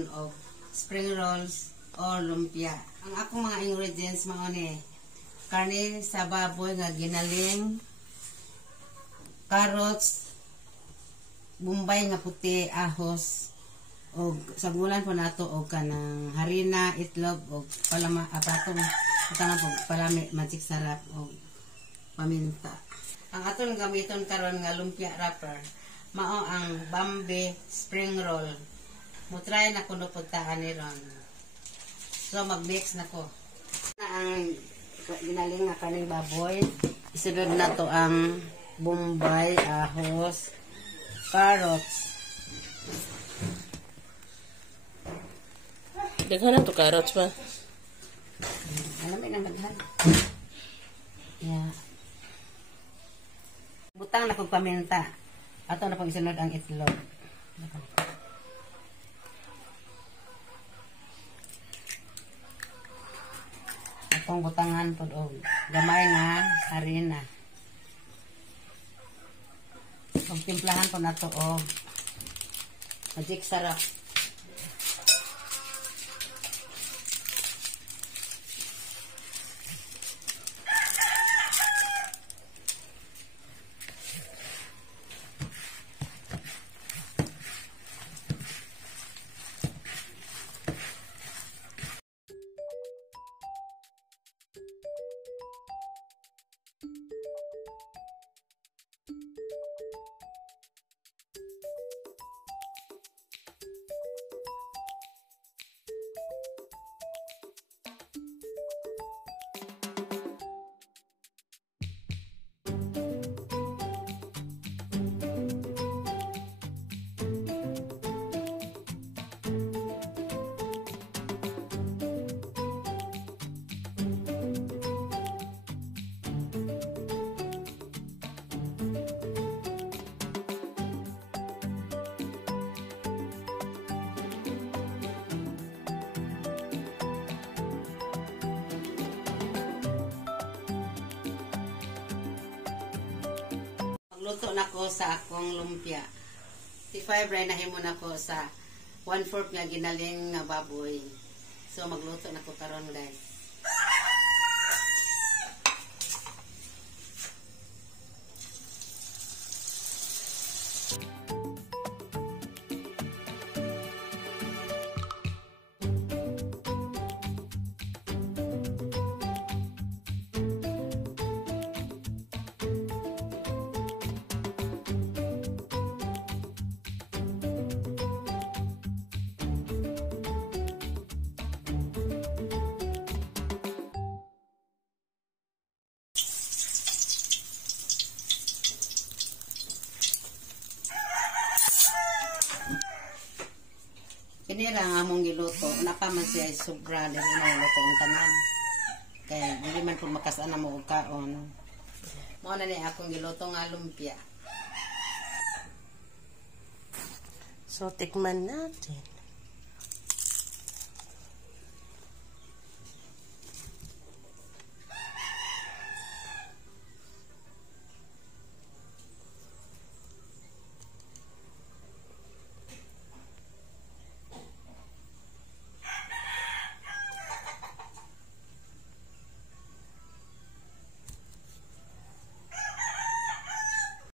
karon og spring rolls or lumpia. Ang akong mga ingredients mao ni karne sa baboy nga ginaling, carrots, bumbay nga puti, ahos, og sagulan po nato og kanang harina, itlog og patong kanang palami magic sarap og paminta. Ang aton gamiton karon nga lumpia wrapper mao ang Bambi spring roll. Mutry na kuno pagtaan ni ron. So mag-mix na ko. Ang ginaling nga kaning baboy, isunod na to ang bumbay, ahos, carrots. Daghan na to carrots ba? Alam mo na daghan. Yeah. Butang na kong paminta. Ato na pang isunod ang itlog. Atong butangan po og gamay nga harina. Pagtimplahan po na to og magic sarap. Luto na ko sa akong lumpia. 55 ray nahimo na ko sa 1/4 nga ginaling nga baboy. So magluto na ko karon guys. Kinira nga mong giluto, napa man siya sobra dahil na luto ang tanan. Kaya hindi man kung makasana mo og kaon. Mao na ni akong giluto nga lumpia. So tikman natin.